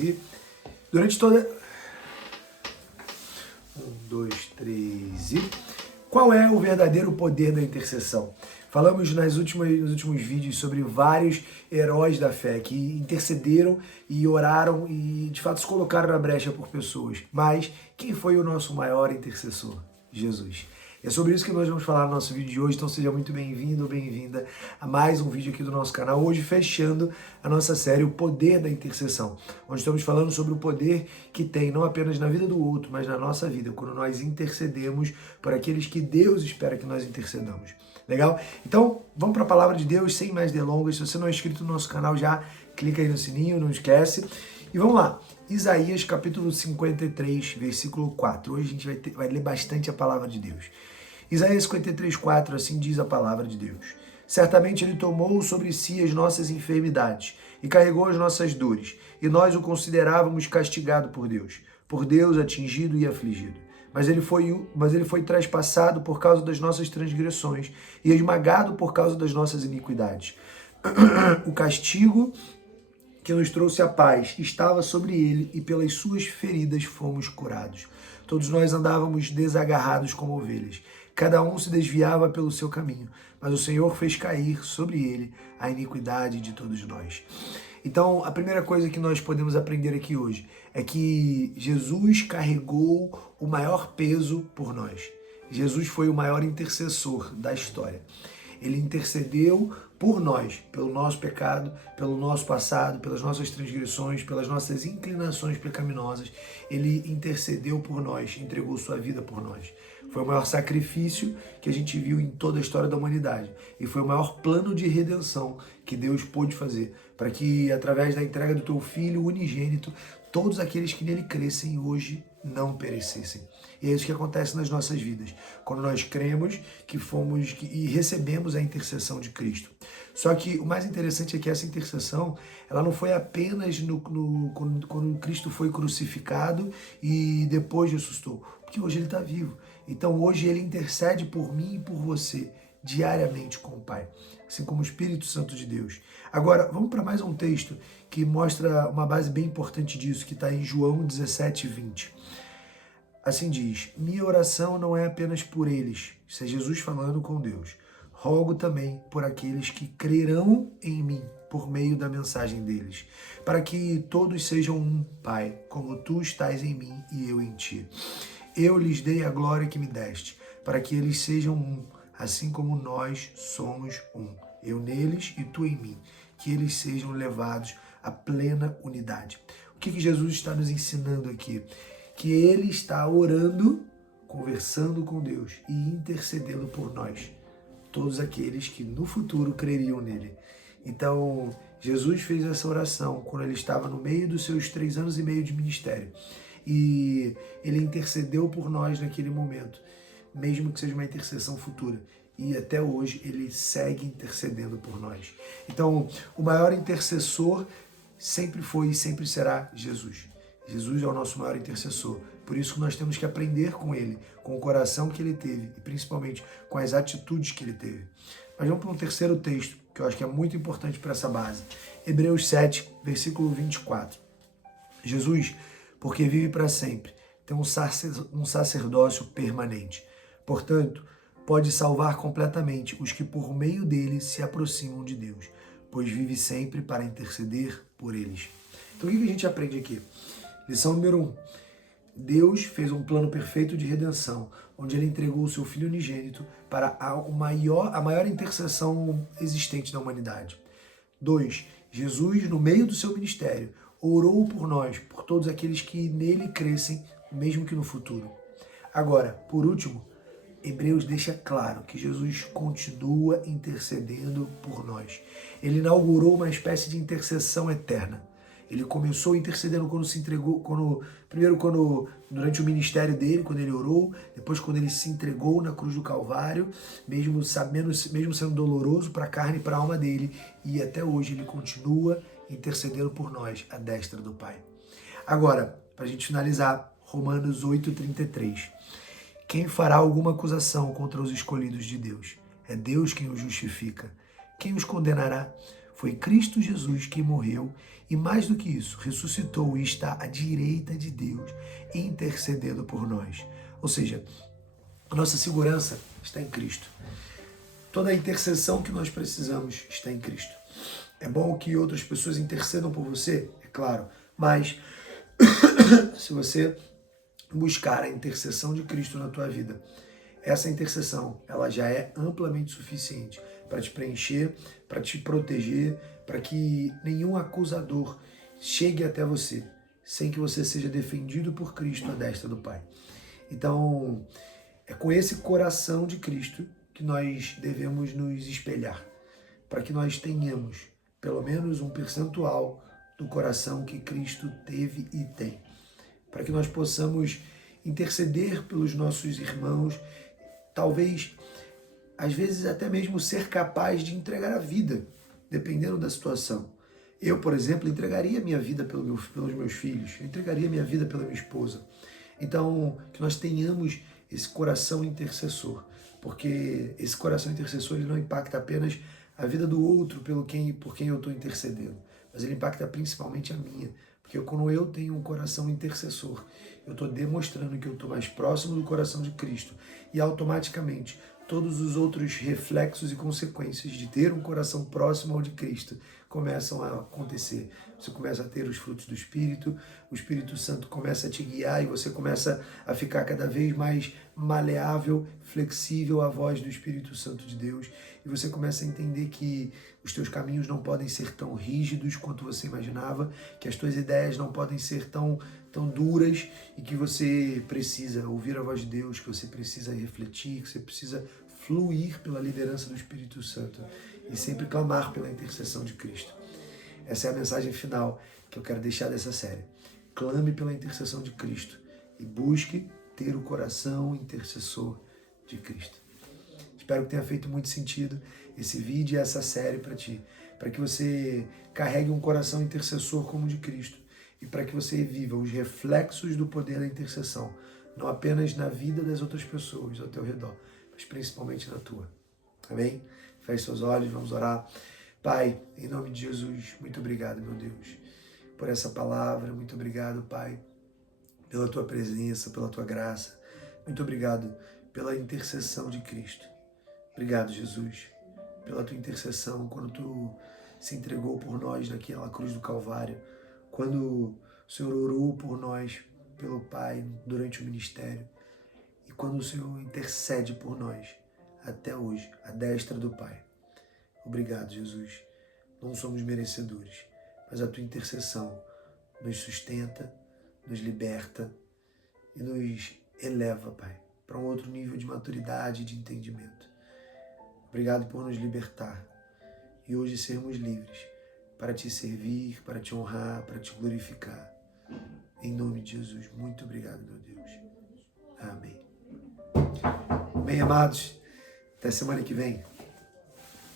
E durante toda... 1, 2, 3 e... Qual é o verdadeiro poder da intercessão? Falamos nos últimos vídeos sobre vários heróis da fé que intercederam e oraram e de fato se colocaram na brecha por pessoas. Mas quem foi o nosso maior intercessor? Jesus. É sobre isso que nós vamos falar no nosso vídeo de hoje, então seja muito bem-vindo ou bem-vinda a mais um vídeo aqui do nosso canal. Hoje fechando a nossa série O Poder da Intercessão, onde estamos falando sobre o poder que tem não apenas na vida do outro, mas na nossa vida, quando nós intercedemos por aqueles que Deus espera que nós intercedamos. Legal? Então, vamos para a palavra de Deus, sem mais delongas. Se você não é inscrito no nosso canal, já clica aí no sininho, não esquece. E vamos lá, Isaías capítulo 53, versículo 4. Hoje a gente vai ler bastante a palavra de Deus. Isaías 53, 4, assim diz a palavra de Deus. Certamente ele tomou sobre si as nossas enfermidades e carregou as nossas dores, e nós o considerávamos castigado por Deus atingido e afligido. Mas ele foi traspassado por causa das nossas transgressões e esmagado por causa das nossas iniquidades. O castigo que nos trouxe a paz estava sobre ele, e pelas suas feridas fomos curados. Todos nós andávamos desagarrados como ovelhas. Cada um se desviava pelo seu caminho, mas o Senhor fez cair sobre ele a iniquidade de todos nós. Então, a primeira coisa que nós podemos aprender aqui hoje é que Jesus carregou o maior peso por nós. Jesus foi o maior intercessor da história. Ele intercedeu por nós, pelo nosso pecado, pelo nosso passado, pelas nossas transgressões, pelas nossas inclinações pecaminosas. Ele intercedeu por nós, entregou sua vida por nós. Foi o maior sacrifício que a gente viu em toda a história da humanidade. E foi o maior plano de redenção que Deus pôde fazer, para que, através da entrega do teu Filho unigênito, todos aqueles que nele crescem hoje não perecessem. E é isso que acontece nas nossas vidas, quando nós cremos e recebemos a intercessão de Cristo. Só que o mais interessante é que essa intercessão, ela não foi apenas quando Cristo foi crucificado e depois ressuscitou, porque hoje ele está vivo. Então hoje ele intercede por mim e por você diariamente com o Pai, assim como o Espírito Santo de Deus. Agora, vamos para mais um texto que mostra uma base bem importante disso, que está em João 17, 20. Assim diz: minha oração não é apenas por eles, isso é Jesus falando com Deus. Rogo também por aqueles que crerão em mim por meio da mensagem deles, para que todos sejam um, Pai, como tu estás em mim e eu em ti. Eu lhes dei a glória que me deste, para que eles sejam um, assim como nós somos um. Eu neles e tu em mim, que eles sejam levados à plena unidade. O que Jesus está nos ensinando aqui? Que ele está orando, conversando com Deus e intercedendo por nós, todos aqueles que no futuro creriam nele. Então, Jesus fez essa oração quando ele estava no meio dos seus 3 anos e meio de ministério. E ele intercedeu por nós naquele momento, mesmo que seja uma intercessão futura. E até hoje ele segue intercedendo por nós. Então, o maior intercessor sempre foi e sempre será Jesus. Jesus é o nosso maior intercessor. Por isso que nós temos que aprender com ele, com o coração que ele teve e principalmente com as atitudes que ele teve. Mas vamos para um terceiro texto, que eu acho que é muito importante para essa base. Hebreus 7, versículo 24. Jesus, porque vive para sempre, tem um sacerdócio permanente. Portanto, pode salvar completamente os que por meio dele se aproximam de Deus, pois vive sempre para interceder por eles. Então o que a gente aprende aqui? Lição número 1. Deus fez um plano perfeito de redenção, onde ele entregou o seu Filho unigênito para a maior intercessão existente da humanidade. 2. Jesus, no meio do seu ministério, orou por nós, por todos aqueles que nele crescem, mesmo que no futuro. Agora, por último, Hebreus deixa claro que Jesus continua intercedendo por nós. Ele inaugurou uma espécie de intercessão eterna. Ele começou intercedendo quando se entregou, durante o ministério dele, quando ele orou, depois quando ele se entregou na cruz do Calvário, mesmo sendo doloroso para a carne e para a alma dele, e até hoje ele continua intercedendo por nós, à destra do Pai. Agora, para a gente finalizar, Romanos 8:33. Quem fará alguma acusação contra os escolhidos de Deus? É Deus quem os justifica. Quem os condenará? Foi Cristo Jesus que morreu e, mais do que isso, ressuscitou e está à direita de Deus, intercedendo por nós. Ou seja, a nossa segurança está em Cristo. Toda a intercessão que nós precisamos está em Cristo. É bom que outras pessoas intercedam por você, é claro, mas se você buscar a intercessão de Cristo na tua vida, essa intercessão, ela já é amplamente suficiente para te preencher, para te proteger, para que nenhum acusador chegue até você, sem que você seja defendido por Cristo à destra do Pai. Então, é com esse coração de Cristo que nós devemos nos espelhar, para que nós tenhamos pelo menos um percentual do coração que Cristo teve e tem, para que nós possamos interceder pelos nossos irmãos, talvez, às vezes, até mesmo ser capaz de entregar a vida, dependendo da situação. Eu, por exemplo, entregaria minha vida pelos meus filhos, eu entregaria minha vida pela minha esposa. Então, que nós tenhamos esse coração intercessor, porque esse coração intercessor ele não impacta apenas a vida do outro por quem eu estou intercedendo, mas ele impacta principalmente a minha, porque quando eu tenho um coração intercessor, eu estou demonstrando que eu estou mais próximo do coração de Cristo e automaticamente todos os outros reflexos e consequências de ter um coração próximo ao de Cristo começam a acontecer. Você começa a ter os frutos do Espírito, o Espírito Santo começa a te guiar e você começa a ficar cada vez mais maleável, flexível à voz do Espírito Santo de Deus e você começa a entender que os teus caminhos não podem ser tão rígidos quanto você imaginava, que as tuas ideias não podem ser tão duras e que você precisa ouvir a voz de Deus, que você precisa refletir, que você precisa fluir pela liderança do Espírito Santo e sempre clamar pela intercessão de Cristo. Essa é a mensagem final que eu quero deixar dessa série. Clame pela intercessão de Cristo e busque ter o coração intercessor de Cristo. Espero que tenha feito muito sentido esse vídeo e essa série para ti, para que você carregue um coração intercessor como o de Cristo e para que você viva os reflexos do poder da intercessão, não apenas na vida das outras pessoas ao teu redor, mas principalmente na tua. Amém? Feche seus olhos, vamos orar. Pai, em nome de Jesus, muito obrigado, meu Deus, por essa palavra. Muito obrigado, Pai, pela tua presença, pela tua graça. Muito obrigado pela intercessão de Cristo. Obrigado, Jesus, pela tua intercessão quando tu se entregou por nós naquela cruz do Calvário, quando o Senhor orou por nós, pelo Pai, durante o ministério, e quando o Senhor intercede por nós até hoje, à destra do Pai. Obrigado, Jesus. Não somos merecedores, mas a tua intercessão nos sustenta, nos liberta e nos eleva, Pai, para um outro nível de maturidade e de entendimento. Obrigado por nos libertar e hoje sermos livres para te servir, para te honrar, para te glorificar. Em nome de Jesus, muito obrigado, meu Deus. Amém. Bem, amados, até semana que vem.